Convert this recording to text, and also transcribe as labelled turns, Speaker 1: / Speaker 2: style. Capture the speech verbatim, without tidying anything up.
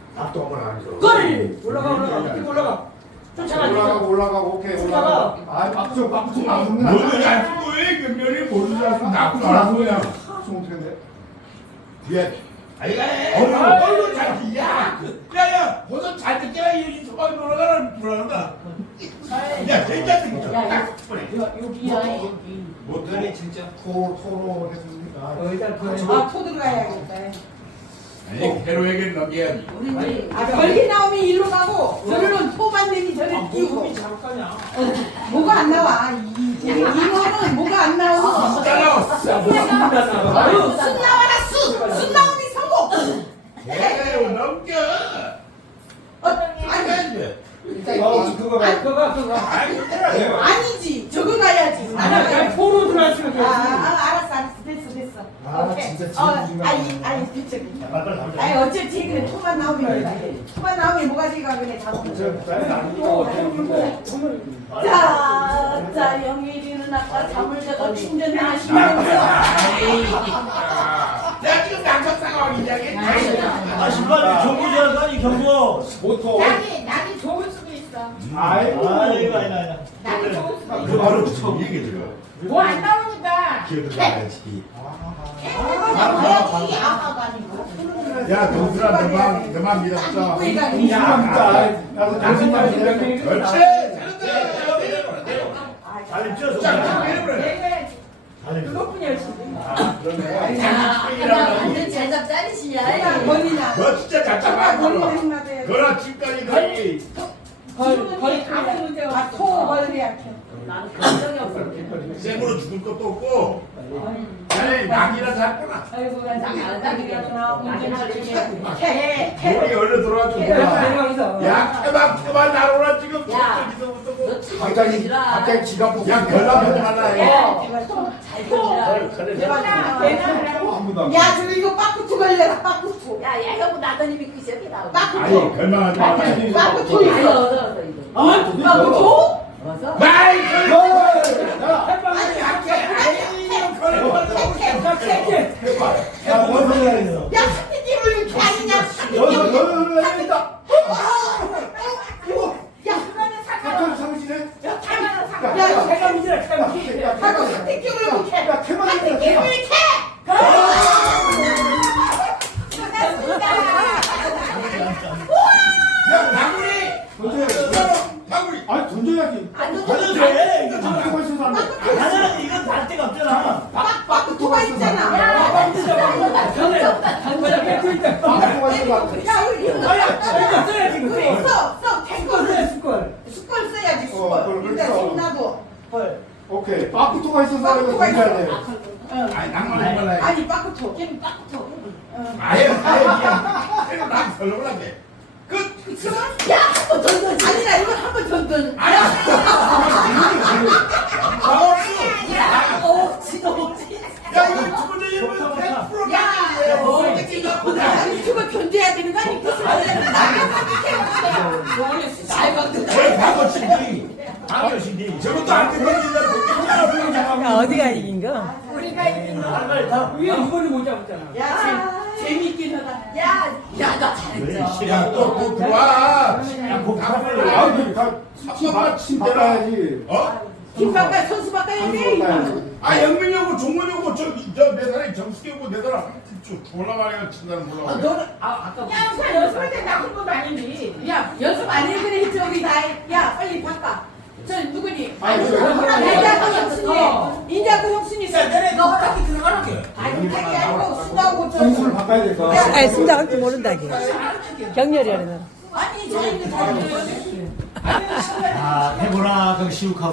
Speaker 1: 밥도 한번 안 줘.
Speaker 2: 걸! 올라가 올라가 밑에 올라가. 쫓아가.
Speaker 1: 올라가고 올라가고 오케이 올라가. 아 박수 박수 박수는 안
Speaker 3: 뭐를 안 쓰고 왜 면면이 모르는 사람 나쁜 알아서 그냥
Speaker 1: 송태인데.
Speaker 3: 예. 아이가 어느 얼굴 잘 야, 야야, 보선 잘 듣잖아. 이 소방 돌아가라 불안하다. 야, 진짜 진짜. 딱 보내.
Speaker 2: 여기야 여기.
Speaker 3: 못하네 진짜.
Speaker 1: 토 토로 했습니까?
Speaker 2: 여기다 그.
Speaker 4: 아, 토 들어가야겠다.
Speaker 3: 아니, 회로에게 넘겨야지.
Speaker 4: 아, 벌기 나오면 일로 가고, 저리는 토만 내니 저리
Speaker 2: 아,
Speaker 4: 끼고.
Speaker 2: 무릎이 잠깐이야.
Speaker 4: 어, 뭐가 안 나와. 이, 이거는 뭐가 안 나오고.
Speaker 3: 따라왔어.
Speaker 2: 아유.
Speaker 4: 순 나와라, 순! 순 나오니 성공!
Speaker 3: 회로 넘겨.
Speaker 4: 어, 아니,
Speaker 3: 아니,
Speaker 1: 어 그거 봐.
Speaker 2: 그거 그거.
Speaker 3: 아니,
Speaker 4: 아니지. 저거 가야지.
Speaker 2: 아니야
Speaker 4: 나는
Speaker 2: 그냥 포로 들어왔으면
Speaker 4: 아, 아,
Speaker 2: 돼.
Speaker 4: 알았어, 알았어. 됐어, 됐어.
Speaker 1: 아,
Speaker 4: 오케이.
Speaker 1: 진짜
Speaker 4: 어,
Speaker 1: 지금
Speaker 4: 아니, 아니, 비춰. 아니, 어쨌지. 그래, 토만 나오면 그래. 토만 나오면 뭐가지가 그래, 잡으면. 자, 자, 영일이는 아까 잠을 자고 충전하시면서.
Speaker 3: 내가 지금 낙석 상황이냐?
Speaker 5: 아, 신발 경고지한다, 이 경고.
Speaker 1: 모토.
Speaker 6: 낙이 낙이 좋을 수도 있어.
Speaker 1: 아이고.
Speaker 5: 아이고, 아이고, 아이고.
Speaker 6: 낙이 좋을 수도
Speaker 3: 그
Speaker 6: 있어.
Speaker 3: 바로 지금 얘기 들어.
Speaker 6: 뭐 안 나오니까.
Speaker 3: 기억을 잘하지.
Speaker 4: 뭐야, 아빠가 아니고.
Speaker 3: 야, 동수라 너만 너만 믿었어.
Speaker 4: 우리가
Speaker 1: 이상합니다. 나도 당신 말이야.
Speaker 3: 그렇지.
Speaker 5: 잘 쪄서.
Speaker 3: 쫙쫙 내려버려.
Speaker 6: 내려야지.
Speaker 4: 그것뿐이야, 지금.
Speaker 3: 아, 그러네.
Speaker 6: 완전 제작 짜리시야.
Speaker 4: 머리나.
Speaker 3: 너 진짜 잘 잡아.
Speaker 4: 머리나.
Speaker 3: 너랑 지금까지 너희
Speaker 4: 걸, 걸, 아, 토, 걸이 약해.
Speaker 6: 나는 감정이 없어.
Speaker 3: 생으로 죽을 것도 없고. 아니, 낙이라도 할 거나.
Speaker 4: 아이고, 난
Speaker 6: 낙이 낙이라도 나오고 낙이
Speaker 4: 캐, 캐.
Speaker 3: 우리 얼른 들어와줘.
Speaker 2: 내려가서.
Speaker 3: 야, 캐만 캐만 나오라 지금.
Speaker 6: 야.
Speaker 3: 저기서부터
Speaker 6: 너
Speaker 3: 뭐.
Speaker 6: 지금
Speaker 1: 갑자기
Speaker 6: 지라.
Speaker 1: 갑자기 지갑 뽑.
Speaker 3: 야, 결혼하지 말라.
Speaker 6: 야,
Speaker 3: 해.
Speaker 6: 잘 지라.
Speaker 1: 아무도 안.
Speaker 4: 야, 저 이거 빠꾸투 걸려라, 빠꾸투.
Speaker 6: 야, 야, 형 나더니 믿고 시작해 나오고.
Speaker 4: 빠꾸투.
Speaker 3: 아니, 결망하지 말라. 해.
Speaker 4: 빠꾸투
Speaker 6: 아니,
Speaker 4: 있어.
Speaker 6: 얻어, 얻어, 이거.
Speaker 2: 아,
Speaker 4: 빠꾸투?
Speaker 6: 얻어?
Speaker 3: 마이
Speaker 4: 아니, 약해.
Speaker 2: 야,
Speaker 5: 야, 뭔 소리야, 이거.
Speaker 4: 야, 한입을 이렇게 아니냐?
Speaker 1: 너, 너,
Speaker 4: 한입을.
Speaker 1: 너, 너, 너,
Speaker 4: 이거, 야,
Speaker 6: 그거는
Speaker 1: 사건
Speaker 6: 사과는
Speaker 1: 상실해?
Speaker 4: 야,
Speaker 6: 사과는 사과.
Speaker 4: 야, 야,
Speaker 2: 잠깐 믿으라, 잠깐 믿으라.
Speaker 4: 하고 한입을 이렇게.
Speaker 1: 야, 캐만
Speaker 4: 한입을
Speaker 1: 해라.
Speaker 4: 이렇게.
Speaker 3: 야, 나구리.
Speaker 1: 던져.
Speaker 3: 나구리.
Speaker 1: 아니 던져야지.
Speaker 6: 안 돼.
Speaker 5: 가도 돼. 이거 다-
Speaker 1: 던지고 있어서 안 돼.
Speaker 5: 아니야, 이건 달 데가 없잖아.
Speaker 4: 빠- 빠꾸투가 있잖아.
Speaker 6: 야, 던졌다,
Speaker 2: 뭐야, 뺏고 있다.
Speaker 1: 빠꾸가 있어서 안 돼.
Speaker 4: 야, 우리 이거
Speaker 2: 아야, 이거 써야지,
Speaker 4: 그래,
Speaker 2: 그거.
Speaker 4: 써, 써,
Speaker 2: 숟걸
Speaker 4: 탱걸.
Speaker 2: 써야 숟걸.
Speaker 4: 숟걸 써야지,
Speaker 1: 어, 그걸
Speaker 4: 숟걸. 일단
Speaker 1: 그랬어.
Speaker 4: 신나도.
Speaker 2: 헐.
Speaker 1: 오케이. 빠꾸토가 있어서 이거
Speaker 4: 빠꾸토가
Speaker 1: 던져야 돼.
Speaker 4: 있어. 어.
Speaker 3: 아니, 낭만하지 말라. 해.
Speaker 4: 아니, 빠꾸투.
Speaker 6: 걔는 빡쳐.
Speaker 4: 어.
Speaker 3: 아예 아예 그냥 내가 난 설렁하게 끝.
Speaker 4: 야, 한번 던져. 아니라 이걸 한번 던져.
Speaker 3: 아야.
Speaker 4: 야, 어, 진짜 없지.
Speaker 3: 야, 이거 두 번째 일본 백 퍼센트
Speaker 4: 야,
Speaker 3: 낙이에요.
Speaker 4: 어, 아니, 저거 견뎌야 되는 거 아니? 무슨 말이야? 잘 먹는다.
Speaker 3: 왜 방어 신디? 방어 신디. 저것도 안 들어진다.
Speaker 4: 야, 어디가 이긴 거?
Speaker 6: 우리가 이긴 거.
Speaker 2: 위에 이거를 못 잡았잖아.
Speaker 4: 야, 재, 재밌긴 하다.
Speaker 6: 야, 야, 나 잘했죠.
Speaker 3: 야, 또, 또 들어와.
Speaker 5: 야, 그
Speaker 1: 아,
Speaker 5: 가발.
Speaker 1: 저기 다
Speaker 3: 밥
Speaker 1: 침 바꿔야지.
Speaker 3: 어?
Speaker 4: 김 바꿔, 선수 바꿔야 돼. 이거.
Speaker 3: 아, 영민이 오고 종문이 오고 저저내 사람이 정숙이 오고 내 사람 졸라 말이야 친다는
Speaker 4: 아,
Speaker 3: 몰라.
Speaker 4: 너는, 아, 아까.
Speaker 6: 야, 우선 연습할 때 나쁜 것도 아닌데.
Speaker 4: 야, 연습 안 해, 그래, 했지, 우리 다 해. 야, 빨리 바꿔. 저, 누구니?
Speaker 1: 아, 저기.
Speaker 4: 인자고 형순이. 인자고 형순이.
Speaker 2: 야, 너네
Speaker 4: 너 허락이 들어가라게. 아니, 그게 아니고, 수다고 저.
Speaker 1: 정수를 바꿔야 될 거야.
Speaker 4: 야,
Speaker 7: 아니 순자 할줄 모른다기 격렬히 하려나
Speaker 4: 아니, 저희는 다.
Speaker 5: 아, 해보라, 그 시욱하고.